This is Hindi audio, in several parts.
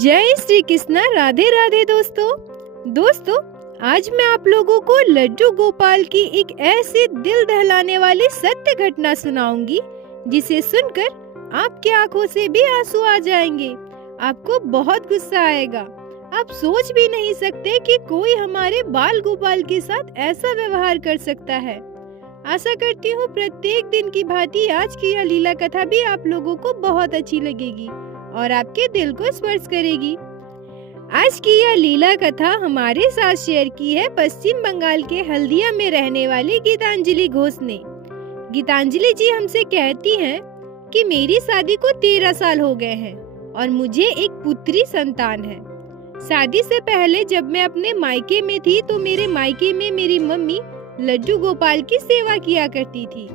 जय श्री कृष्णा। राधे राधे दोस्तों, आज मैं आप लोगों को लड्डू गोपाल की एक ऐसी दिल दहलाने वाली सत्य घटना सुनाऊंगी जिसे सुनकर आपकी आंखों से भी आंसू आ जाएंगे। आपको बहुत गुस्सा आएगा। आप सोच भी नहीं सकते कि कोई हमारे बाल गोपाल के साथ ऐसा व्यवहार कर सकता है। आशा करती हूँ प्रत्येक दिन की भांति आज की यह लीला कथा भी आप लोगों को बहुत अच्छी लगेगी और आपके दिल को स्पर्श करेगी। आज की यह लीला कथा हमारे साथ शेयर की है पश्चिम बंगाल के हल्दिया में रहने वाली गीतांजलि घोष ने। गीतांजलि जी हमसे कहती हैं कि मेरी शादी को 13 साल हो गए हैं और मुझे एक पुत्री संतान है। शादी से पहले जब मैं अपने मायके में थी तो मेरे मायके में मेरी मम्मी लड्डू गोपाल की सेवा किया करती थी।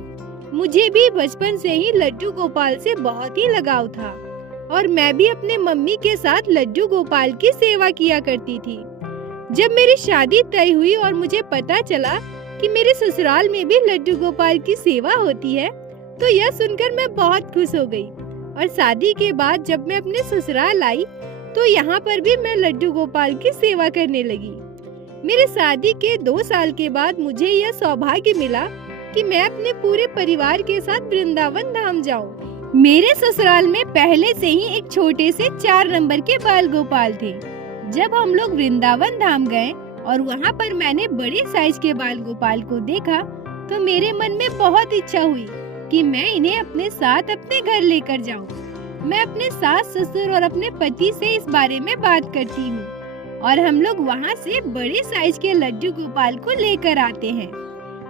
मुझे भी बचपन से ही लड्डू गोपाल से बहुत ही लगाव था और मैं भी अपने मम्मी के साथ लड्डू गोपाल की सेवा किया करती थी। जब मेरी शादी तय हुई और मुझे पता चला कि मेरे ससुराल में भी लड्डू गोपाल की सेवा होती है तो यह सुनकर मैं बहुत खुश हो गई। और शादी के बाद जब मैं अपने ससुराल आई तो यहाँ पर भी मैं लड्डू गोपाल की सेवा करने लगी। मेरे शादी के 2 साल के बाद मुझे यह सौभाग्य मिला कि मैं अपने पूरे परिवार के साथ वृंदावन धाम जाऊं। मेरे ससुराल में पहले से ही एक छोटे से 4 नंबर के बाल गोपाल थे। जब हम लोग वृंदावन धाम गए और वहाँ पर मैंने बड़े साइज के बाल गोपाल को देखा तो मेरे मन में बहुत इच्छा हुई कि मैं इन्हें अपने साथ अपने घर लेकर जाऊं। मैं अपने सास ससुर और अपने पति से इस बारे में बात करती हूँ और हम लोग वहाँ से बड़े साइज के लड्डू गोपाल को लेकर आते हैं।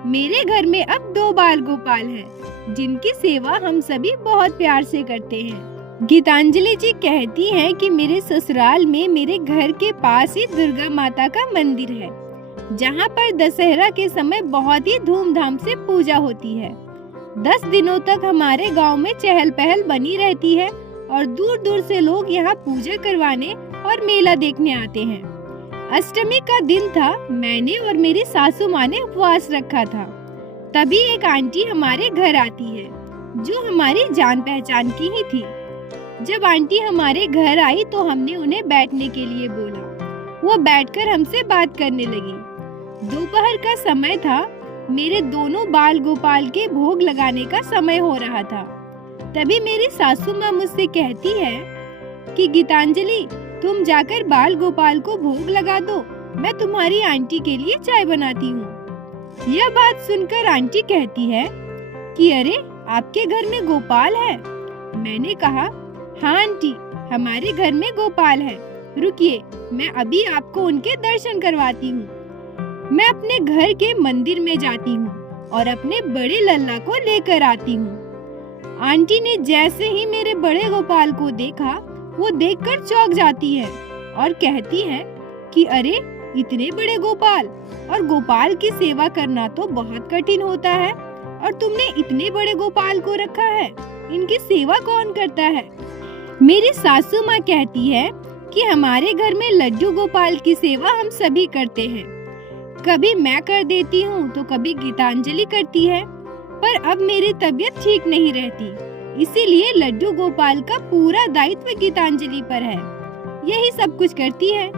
मेरे घर में अब 2 बाल गोपाल हैं जिनकी सेवा हम सभी बहुत प्यार से करते हैं। गीतांजलि जी कहती हैं कि मेरे ससुराल में मेरे घर के पास ही दुर्गा माता का मंदिर है जहाँ पर दशहरा के समय बहुत ही धूमधाम से पूजा होती है। 10 दिनों तक हमारे गांव में चहल पहल बनी रहती है और दूर दूर से लोग यहाँ पूजा करवाने और मेला देखने आते हैं। अष्टमी का दिन था। मैंने और मेरी सासू माँ ने उपवास रखा था। तभी एक आंटी हमारे घर आती है जो हमारी जान पहचान की ही थी। जब आंटी हमारे घर आई तो हमने उन्हें बैठने के लिए बोला। वो बैठकर हमसे बात करने लगी। दोपहर का समय था। मेरे दोनों बाल गोपाल के भोग लगाने का समय हो रहा था। तभी मेरी सासू माँ मुझसे कहती है कि गीतांजलि तुम जाकर बाल गोपाल को भोग लगा दो, मैं तुम्हारी आंटी के लिए चाय बनाती हूँ। यह बात सुनकर आंटी कहती है कि अरे आपके घर में गोपाल है। मैंने कहा हाँ आंटी, हमारे घर में गोपाल है। रुकिए, मैं अभी आपको उनके दर्शन करवाती हूँ। मैं अपने घर के मंदिर में जाती हूँ और अपने बड़े लल्ला को लेकर आती हूँ। आंटी ने जैसे ही मेरे बड़े गोपाल को देखा वो देखकर चौंक जाती है और कहती है कि अरे इतने बड़े गोपाल, और गोपाल की सेवा करना तो बहुत कठिन होता है और तुमने इतने बड़े गोपाल को रखा है, इनकी सेवा कौन करता है? मेरी सासू माँ कहती है कि हमारे घर में लड्डू गोपाल की सेवा हम सभी करते हैं। कभी मैं कर देती हूँ तो कभी गीतांजलि करती है, पर अब मेरी तबीयत ठीक नहीं रहती, इसीलिए लड्डू गोपाल का पूरा दायित्व गीतांजलि पर है। यही सब कुछ करती है।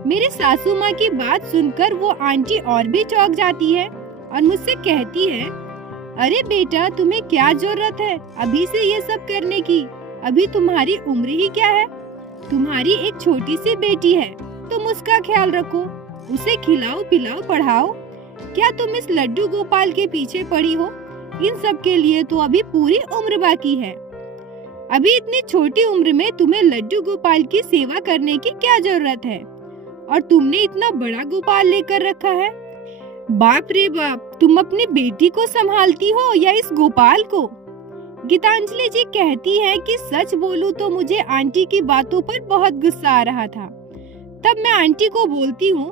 मेरे सासू माँ की बात सुनकर वो आंटी और भी चौंक जाती है और मुझसे कहती है अरे बेटा, तुम्हें क्या जरूरत है अभी से ये सब करने की? अभी तुम्हारी उम्र ही क्या है? तुम्हारी एक छोटी सी बेटी है, तुम उसका ख्याल रखो, उसे खिलाओ पिलाओ पढ़ाओ। क्या तुम इस लड्डू गोपाल के पीछे पड़ी हो? इन सब के लिए तो अभी पूरी उम्र बाकी है। अभी इतनी छोटी उम्र में तुम्हें लड्डू गोपाल की सेवा करने की क्या जरूरत है? और तुमने इतना बड़ा गोपाल लेकर रखा है। बाप रे बाप, तुम अपनी बेटी को संभालती हो या इस गोपाल को? गीतांजलि जी कहती है कि सच बोलूं तो मुझे आंटी की बातों पर बहुत गुस्सा आ रहा था। तब मैं आंटी को बोलती हूँ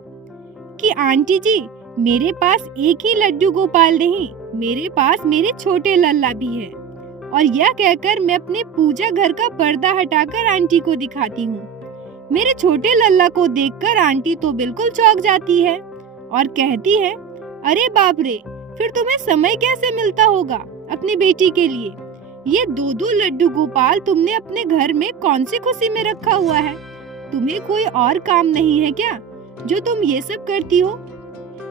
कि आंटी जी, मेरे पास एक ही लड्डू गोपाल नहीं, मेरे पास मेरे छोटे लल्ला भी है। और यह कहकर मैं अपने पूजा घर का पर्दा हटाकर आंटी को दिखाती हूँ। मेरे छोटे लल्ला को देखकर आंटी तो बिल्कुल चौंक जाती है और कहती है अरे बाप रे, फिर तुम्हें समय कैसे मिलता होगा अपनी बेटी के लिए? ये 2-2 लड्डू गोपाल तुमने अपने घर में कौन सी खुशी में रखा हुआ है? तुम्हें कोई और काम नहीं है क्या जो तुम ये सब करती हो?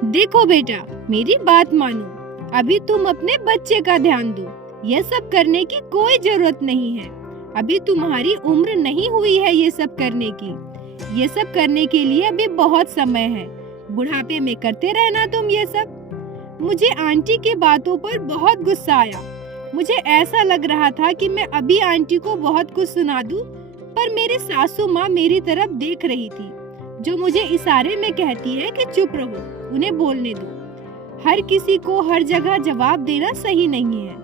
देखो बेटा, मेरी बात मानो, अभी तुम अपने बच्चे का ध्यान दो। ये सब करने की कोई जरूरत नहीं है। अभी तुम्हारी उम्र नहीं हुई है ये सब करने की। ये सब करने के लिए अभी बहुत समय है। बुढ़ापे में करते रहना तुम ये सब। मुझे आंटी की बातों पर बहुत गुस्सा आया। मुझे ऐसा लग रहा था कि मैं अभी आंटी को बहुत कुछ सुना दूं, पर मेरी सासू माँ मेरी तरफ देख रही थी, जो मुझे इशारे में कहती है कि चुप रहो, उन्हें बोलने दो। हर किसी को हर जगह जवाब देना सही नहीं है।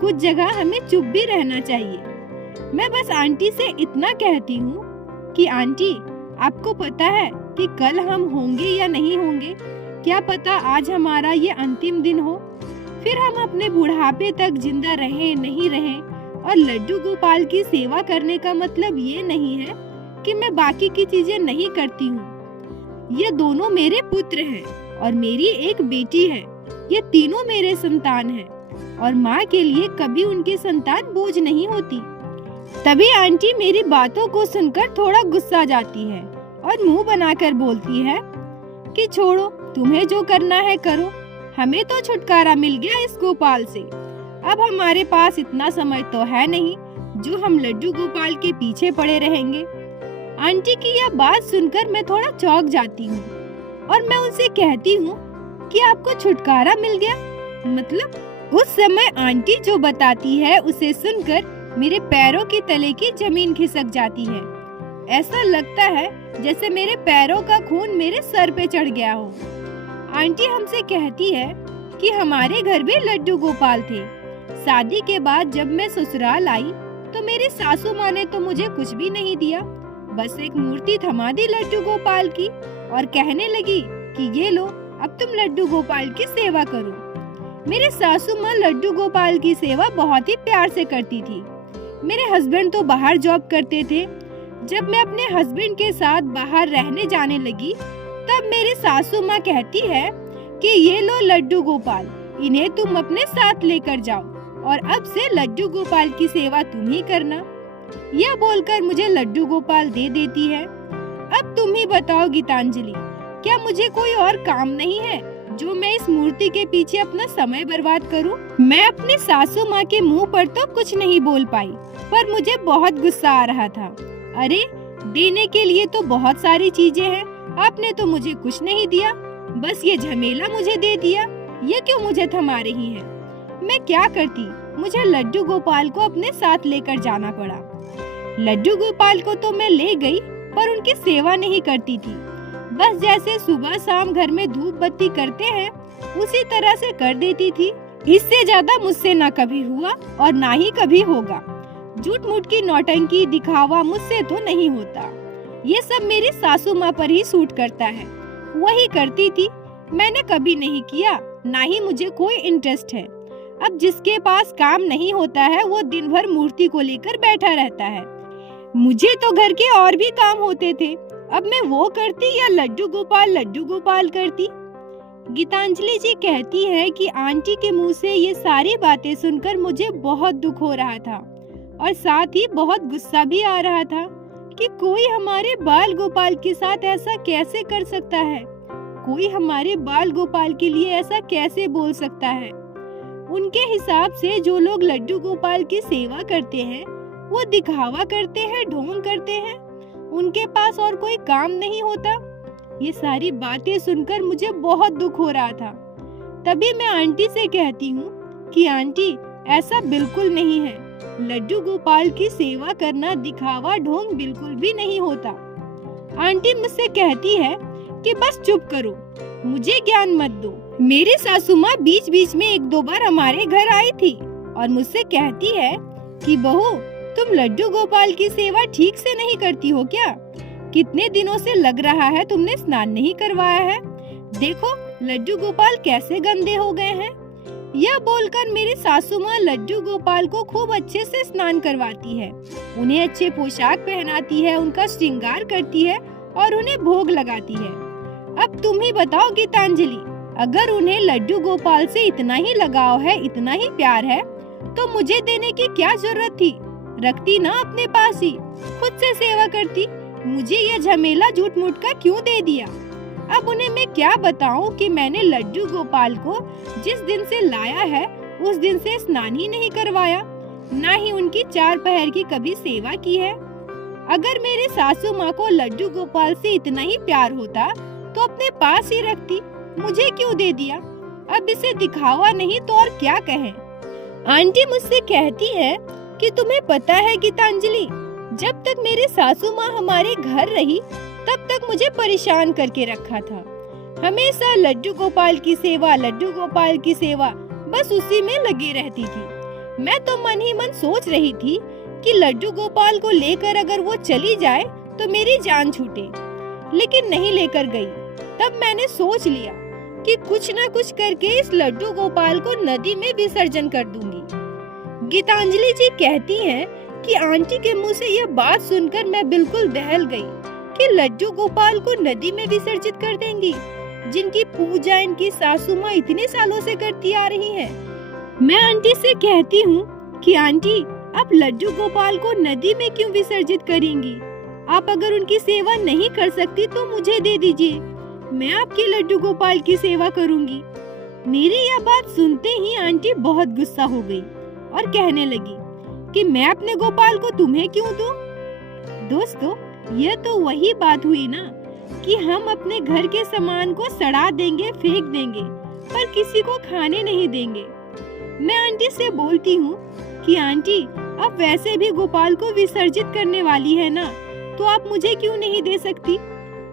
कुछ जगह हमें चुप भी रहना चाहिए। मैं बस आंटी से इतना कहती हूँ कि आंटी, आपको पता है कि कल हम होंगे या नहीं होंगे? क्या पता आज हमारा ये अंतिम दिन हो, फिर हम अपने बुढ़ापे तक जिंदा रहें नहीं रहें। और लड्डू गोपाल की सेवा करने का मतलब ये नहीं है कि मैं बाकी की चीजें नहीं करती हूँ। ये दोनों मेरे पुत्र हैं और मेरी एक बेटी है। ये तीनों मेरे संतान हैं और माँ के लिए कभी उनकी संतान बोझ नहीं होती। तभी आंटी मेरी बातों को सुनकर थोड़ा गुस्सा जाती है और मुंह बनाकर बोलती है कि छोड़ो, तुम्हें जो करना है करो। हमें तो छुटकारा मिल गया इस गोपाल से। अब हमारे पास इतना समय तो है नहीं जो हम लड्डू गोपाल के पीछे पड़े रहेंगे। आंटी की यह बात सुनकर मैं थोड़ा चौंक जाती हूँ और मैं उनसे कहती हूँ कि आपको छुटकारा मिल गया मतलब? उस समय आंटी जो बताती है उसे सुनकर मेरे पैरों की तले की जमीन खिसक जाती है। ऐसा लगता है जैसे मेरे पैरों का खून मेरे सर पे चढ़ गया हो। आंटी हमसे कहती है कि हमारे घर भी लड्डू गोपाल थे। शादी के बाद जब मैं ससुराल आई तो मेरी सासू माँ ने तो मुझे कुछ भी नहीं दिया, बस एक मूर्ति थमा दी लड्डू गोपाल की और कहने लगी कि ये लो, अब तुम लड्डू गोपाल की सेवा करो। मेरे सासू माँ लड्डू गोपाल की सेवा बहुत ही प्यार से करती थी। मेरे हस्बैंड तो बाहर जॉब करते थे। जब मैं अपने हस्बैंड के साथ बाहर रहने जाने लगी तब मेरी सासू माँ कहती है कि ये लो लड्डू गोपाल, इन्हें तुम अपने साथ लेकर जाओ और अब से लड्डू गोपाल की सेवा तुम ही करना। यह बोलकर मुझे लड्डू गोपाल दे देती है। अब तुम ही बताओ गीतांजलि, क्या मुझे कोई और काम नहीं है जो मैं इस मूर्ति के पीछे अपना समय बर्बाद करूं? मैं अपनी सासू माँ के मुंह पर तो कुछ नहीं बोल पाई, पर मुझे बहुत गुस्सा आ रहा था। अरे, देने के लिए तो बहुत सारी चीजें हैं, आपने तो मुझे कुछ नहीं दिया, बस ये झमेला मुझे दे दिया। ये क्यों मुझे थमा रही है? मैं क्या करती? मुझे लड्डू गोपाल को अपने साथ लेकर जाना पड़ा। लड्डू गोपाल को तो मैं ले गई, पर उनकी सेवा नहीं करती थी। बस जैसे सुबह शाम घर में धूप बत्ती करते हैं उसी तरह से कर देती थी। इससे ज्यादा मुझसे ना कभी हुआ और ना ही कभी होगा। झूठ मूठ की नौटंकी दिखावा मुझसे तो नहीं होता। ये सब मेरी सासू माँ पर ही सूट करता है, वही करती थी। मैंने कभी नहीं किया, ना ही मुझे कोई इंटरेस्ट है। अब जिसके पास काम नहीं होता है वो दिन भर मूर्ति को लेकर बैठा रहता है। मुझे तो घर के और भी काम होते थे, अब मैं वो करती या लड्डू गोपाल करती? गीतांजलि जी कहती है कि आंटी के मुंह से ये सारी बातें सुनकर मुझे बहुत दुख हो रहा था और साथ ही बहुत गुस्सा भी आ रहा था कि कोई हमारे बाल गोपाल के साथ ऐसा कैसे कर सकता है, कोई हमारे बाल गोपाल के लिए ऐसा कैसे बोल सकता है। उनके हिसाब से जो लोग लड्डू गोपाल की सेवा करते हैं वो दिखावा करते हैं, ढोंग करते हैं, उनके पास और कोई काम नहीं होता। ये सारी बातें सुनकर मुझे बहुत दुख हो रहा था। तभी मैं आंटी से कहती हूँ कि आंटी, ऐसा बिल्कुल नहीं है, लड्डू गोपाल की सेवा करना दिखावा ढोंग बिल्कुल भी नहीं होता। आंटी मुझसे कहती है कि बस चुप करो, मुझे ज्ञान मत दो। मेरी सासू माँ बीच बीच में एक दो बार हमारे घर आई थी और मुझसे कहती है कि बहू, तुम लड्डू गोपाल की सेवा ठीक से नहीं करती हो क्या? कितने दिनों से लग रहा है तुमने स्नान नहीं करवाया है। देखो लड्डू गोपाल कैसे गंदे हो गए हैं। यह बोलकर मेरी सासू माँ लड्डू गोपाल को खूब अच्छे से स्नान करवाती है, उन्हें अच्छे पोशाक पहनाती है, उनका श्रृंगार करती है और उन्हें भोग लगाती है। अब तुम ही बताओ गीतांजलि, अगर उन्हें लड्डू गोपाल से इतना ही लगाव है, इतना ही प्यार है, तो मुझे देने की क्या जरूरत थी? रखती ना अपने पास ही, खुद से सेवा करती। मुझे यह झमेला झूठ मूठ का क्यों दे दिया। अब उन्हें मैं क्या बताऊं कि मैंने लड्डू गोपाल को जिस दिन से लाया है उस दिन से स्नान ही नहीं करवाया, ना ही उनकी 4 पहर की कभी सेवा की है। अगर मेरे सासू माँ को लड्डू गोपाल से इतना ही प्यार होता तो अपने पास ही रखती, मुझे क्यों दे दिया। अब इसे दिखावा नहीं तो और क्या कहें। आंटी मुझसे कहती है कि तुम्हें पता है गीतांजलि, जब तक मेरी सासू माँ हमारे घर रही तब तक मुझे परेशान करके रखा था। हमेशा लड्डू गोपाल की सेवा, लड्डू गोपाल की सेवा, बस उसी में लगी रहती थी। मैं तो मन ही मन सोच रही थी कि लड्डू गोपाल को लेकर अगर वो चली जाए तो मेरी जान छूटे, लेकिन नहीं लेकर गई। तब मैंने सोच लिया कि कुछ न कुछ करके इस लड्डू गोपाल को नदी में विसर्जन कर दूंगी। गीतांजलि जी कहती हैं कि आंटी के मुंह से यह बात सुनकर मैं बिल्कुल दहल गई कि लड्डू गोपाल को नदी में विसर्जित कर देंगी, जिनकी पूजा इनकी सासू माँ इतने सालों से करती आ रही है। मैं आंटी से कहती हूँ कि आंटी, आप लड्डू गोपाल को नदी में क्यों विसर्जित करेंगी? आप अगर उनकी सेवा नहीं कर सकती तो मुझे दे दीजिए, मैं आपके लड्डू गोपाल की सेवा करूंगी। मेरी यह बात सुनते ही आंटी बहुत गुस्सा हो गई और कहने लगी कि मैं अपने गोपाल को तुम्हें क्यों दूं? दोस्तों, यह तो वही बात हुई ना कि हम अपने घर के सामान को सड़ा देंगे, फेंक देंगे, पर किसी को खाने नहीं देंगे। मैं आंटी से बोलती हूँ कि आंटी, अब वैसे भी गोपाल को विसर्जित करने वाली है ना, तो आप मुझे क्यों नहीं दे सकती?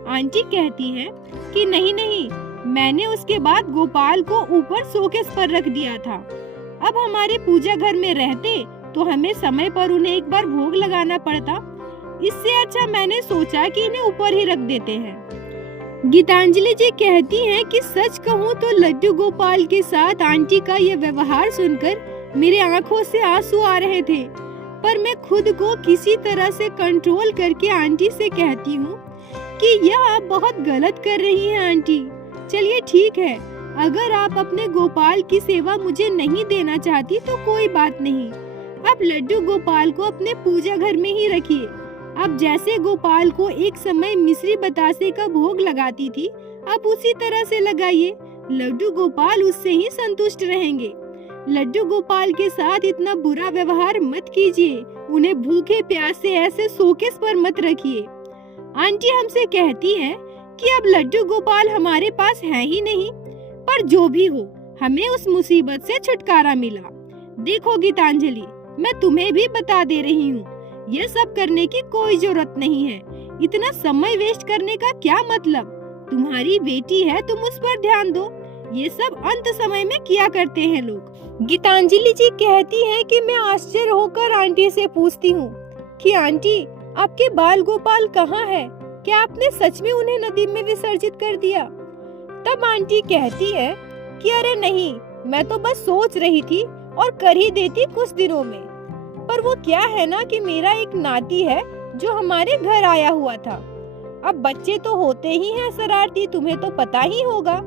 आंटी कहती हैं कि नहीं नहीं, मैंने उसके बाद गोपाल को ऊपर शोकेस पर रख दिया था। अब हमारे पूजा घर में रहते तो हमें समय पर उन्हें एक बार भोग लगाना पड़ता। इससे अच्छा मैंने सोचा कि इन्हें ऊपर ही रख देते हैं। गीतांजलि जी कहती हैं कि सच कहूँ तो लड्डू गोपाल के साथ आंटी का ये व्यवहार सुनकर मेरे आंखों से आंसू आ रहे थे, पर मैं खुद को किसी तरह से कंट्रोल करके आंटी से कहती हूँ कि यह आप बहुत गलत कर रही हैं आंटी। चलिए ठीक है, अगर आप अपने गोपाल की सेवा मुझे नहीं देना चाहती तो कोई बात नहीं, आप लड्डू गोपाल को अपने पूजा घर में ही रखिए। आप जैसे गोपाल को एक समय मिश्री बतासे का भोग लगाती थी, आप उसी तरह से लगाइए। लड्डू गोपाल उससे ही संतुष्ट रहेंगे। लड्डू गोपाल के साथ इतना बुरा व्यवहार मत कीजिए, उन्हें भूखे प्यासे ऐसे शोकेस पर मत रखिए। आंटी हमसे कहती हैं कि अब लड्डू गोपाल हमारे पास है ही नहीं, पर जो भी हो, हमें उस मुसीबत से छुटकारा मिला। देखो गीतांजलि, मैं तुम्हें भी बता दे रही हूँ, ये सब करने की कोई जरूरत नहीं है। इतना समय वेस्ट करने का क्या मतलब? तुम्हारी बेटी है, तुम उस पर ध्यान दो। ये सब अंत समय में किया करते हैं लोग। गीतांजलि जी कहती हैं कि मैं आश्चर्य होकर आंटी से पूछती हूँ कि आंटी, आपके बाल गोपाल कहाँ है? क्या आपने सच में उन्हें नदी में विसर्जित कर दिया? तब आंटी कहती है कि अरे नहीं, मैं तो बस सोच रही थी और कर ही देती कुछ दिनों में। पर वो क्या है ना कि मेरा एक नाती है जो हमारे घर आया हुआ था। अब बच्चे तो होते ही हैं शरारती, तुम्हें तो पता ही होगा।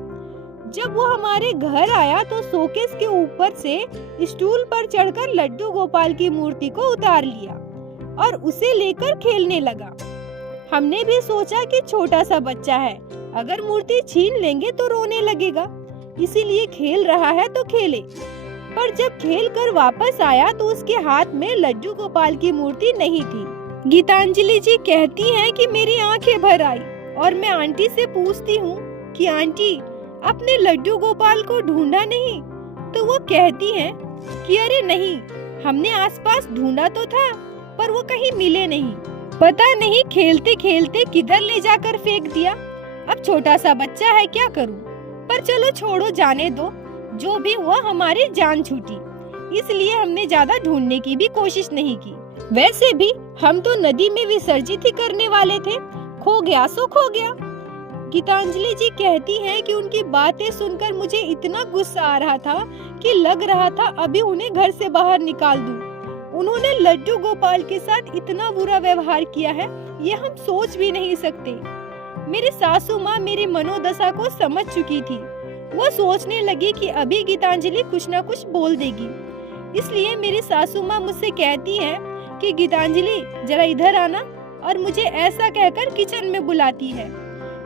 जब वो हमारे घर आया तो शोकेस के ऊपर से स्टूल पर चढ़कर लड्डू गोपाल की मूर्ति को उतार लिया और उसे लेकर खेलने लगा। हमने भी सोचा कि छोटा सा बच्चा है, अगर मूर्ति छीन लेंगे तो रोने लगेगा, इसीलिए खेल रहा है तो खेले। पर जब खेल कर वापस आया तो उसके हाथ में लड्डू गोपाल की मूर्ति नहीं थी। गीतांजलि जी कहती हैं कि मेरी आंखें भर आई और मैं आंटी से पूछती हूँ कि आंटी, आपने लड्डू गोपाल को ढूंढा नहीं? तो वो कहती हैं कि अरे नहीं, हमने आसपास ढूंढा तो था पर वो कहीं मिले नहीं। पता नहीं खेलते खेलते किधर ले जाकर फेंक दिया। अब छोटा सा बच्चा है, क्या करूं? पर चलो छोड़ो, जाने दो, जो भी हुआ हमारी जान छूटी, इसलिए हमने ज्यादा ढूंढने की भी कोशिश नहीं की। वैसे भी हम तो नदी में विसर्जित ही करने वाले थे, खो गया सो खो गया। गीतांजलि जी कहती हैं कि उनकी बातें सुनकर मुझे इतना गुस्सा आ रहा था कि लग रहा था अभी उन्हें घर से बाहर निकाल दूं। उन्होंने लड्डू गोपाल के साथ इतना बुरा व्यवहार किया है, ये हम सोच भी नहीं सकते। मेरी सासू माँ मेरी मनोदशा को समझ चुकी थी। वो सोचने लगी कि अभी गीतांजलि कुछ न कुछ बोल देगी, इसलिए मेरी सासू माँ मुझसे कहती हैं कि गीतांजलि, जरा इधर आना, और मुझे ऐसा कहकर किचन में बुलाती है।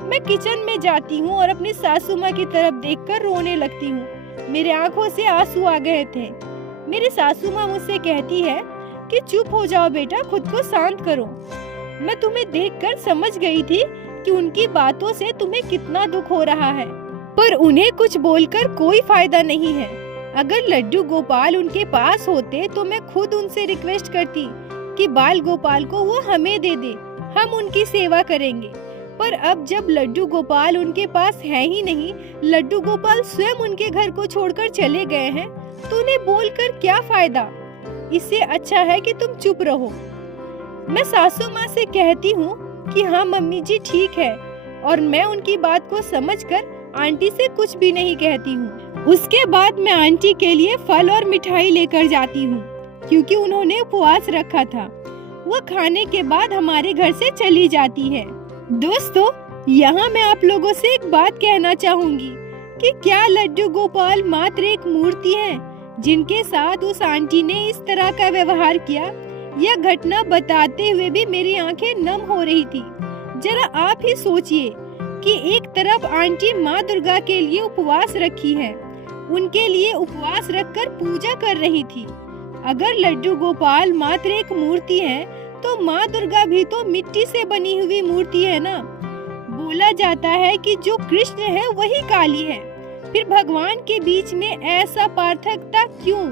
मैं किचन में जाती हूँ और अपनी सासू माँ की तरफ देखकर रोने लगती हूँ। मेरे आंखों से आंसू आ गए थे। मेरी सासू माँ मुझसे कहती है कि चुप हो जाओ बेटा, खुद को शांत करो। मैं तुम्हें देखकर समझ गई थी कि उनकी बातों से तुम्हें कितना दुख हो रहा है, पर उन्हें कुछ बोलकर कोई फायदा नहीं है। अगर लड्डू गोपाल उनके पास होते तो मैं खुद उनसे रिक्वेस्ट करती कि बाल गोपाल को वो हमें दे दे, हम उनकी सेवा करेंगे। पर अब जब लड्डू गोपाल उनके पास है ही नहीं, लड्डू गोपाल स्वयं उनके घर को छोड़कर चले गए हैं, तो उन्हें बोलकर क्या फायदा। इससे अच्छा है कि तुम चुप रहो। मैं सासू माँ से कहती हूँ कि हाँ मम्मी जी ठीक है, और मैं उनकी बात को समझकर आंटी से कुछ भी नहीं कहती हूँ। उसके बाद मैं आंटी के लिए फल और मिठाई लेकर जाती हूँ, क्योंकि उन्होंने उपवास रखा था। वो खाने के बाद हमारे घर से चली जाती है। दोस्तों, यहाँ मैं आप लोगों से एक बात कहना चाहूंगी कि क्या लड्डू गोपाल मात्र एक मूर्ति है जिनके साथ उस आंटी ने इस तरह का व्यवहार किया। यह घटना बताते हुए भी मेरी आंखें नम हो रही थी। जरा आप ही सोचिए कि एक तरफ आंटी माँ दुर्गा के लिए उपवास रखी है, उनके लिए उपवास रखकर पूजा कर रही थी। अगर लड्डू गोपाल मात्र एक मूर्ति है तो माँ दुर्गा भी तो मिट्टी से बनी हुई मूर्ति है ना। बोला जाता है कि जो कृष्ण है वही काली है, फिर भगवान के बीच में ऐसा पार्थक्यता क्यों?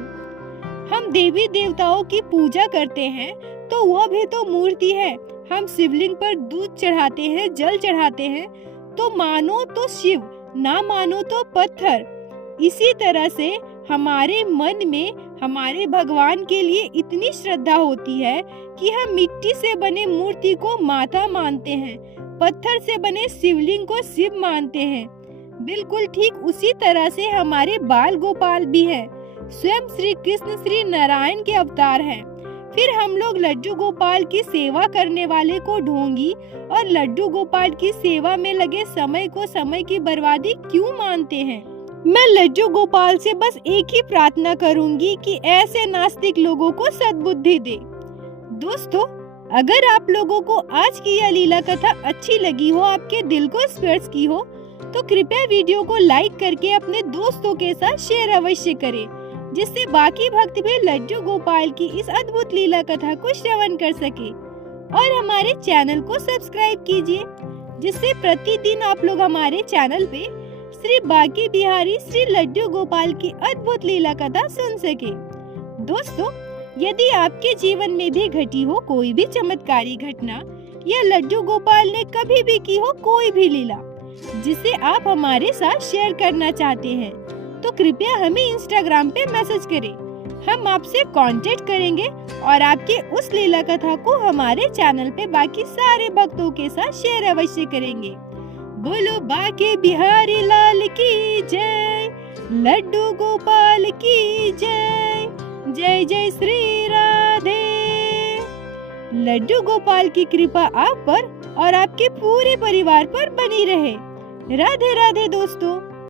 हम देवी देवताओं की पूजा करते हैं तो वह भी तो मूर्ति है। हम शिवलिंग पर दूध चढ़ाते हैं, जल चढ़ाते हैं, तो मानो तो शिव, ना मानो तो पत्थर। इसी तरह से हमारे मन में हमारे भगवान के लिए इतनी श्रद्धा होती है कि हम मिट्टी से बने मूर्ति को माता मानते हैं, पत्थर से बने शिवलिंग को शिव मानते हैं। बिल्कुल ठीक उसी तरह से हमारे बाल गोपाल भी हैं, स्वयं श्री कृष्ण श्री नारायण के अवतार हैं। फिर हम लोग लड्डू गोपाल की सेवा करने वाले को ढोंगी और लड्डू गोपाल की सेवा में लगे समय को समय की बर्बादी क्यों मानते हैं? मैं लड्डू गोपाल से बस एक ही प्रार्थना करूंगी कि ऐसे नास्तिक लोगों को सद्बुद्धि दे। दोस्तों, अगर आप लोगों को आज की यह लीला कथा अच्छी लगी हो, आपके दिल को स्पर्श की हो, तो कृपया वीडियो को लाइक करके अपने दोस्तों के साथ शेयर अवश्य करें, जिससे बाकी भक्त भी लड्डू गोपाल की इस अद्भुत लीला कथा को श्रवण कर सके। और हमारे चैनल को सब्सक्राइब कीजिए, जिससे प्रतिदिन आप लोग हमारे चैनल पे श्री बांके बिहारी श्री लड्डू गोपाल की अद्भुत लीला कथा सुन सके। दोस्तों, यदि आपके जीवन में भी घटी हो कोई भी चमत्कारी घटना या लड्डू गोपाल ने कभी भी की हो कोई भी लीला जिसे आप हमारे साथ शेयर करना चाहते हैं, तो कृपया हमें इंस्टाग्राम पे मैसेज करें। हम आपसे कांटेक्ट करेंगे और आपके उस लीला कथा को हमारे चैनल पे बाकी सारे भक्तों के साथ शेयर अवश्य करेंगे। बोलो बांके बिहारी लाल की जय, लड्डू गोपाल की जय, जय जय श्री राधे। लड्डू गोपाल की कृपा आप पर और आपके पूरे परिवार पर बनी रहे। राधे राधे दोस्तों।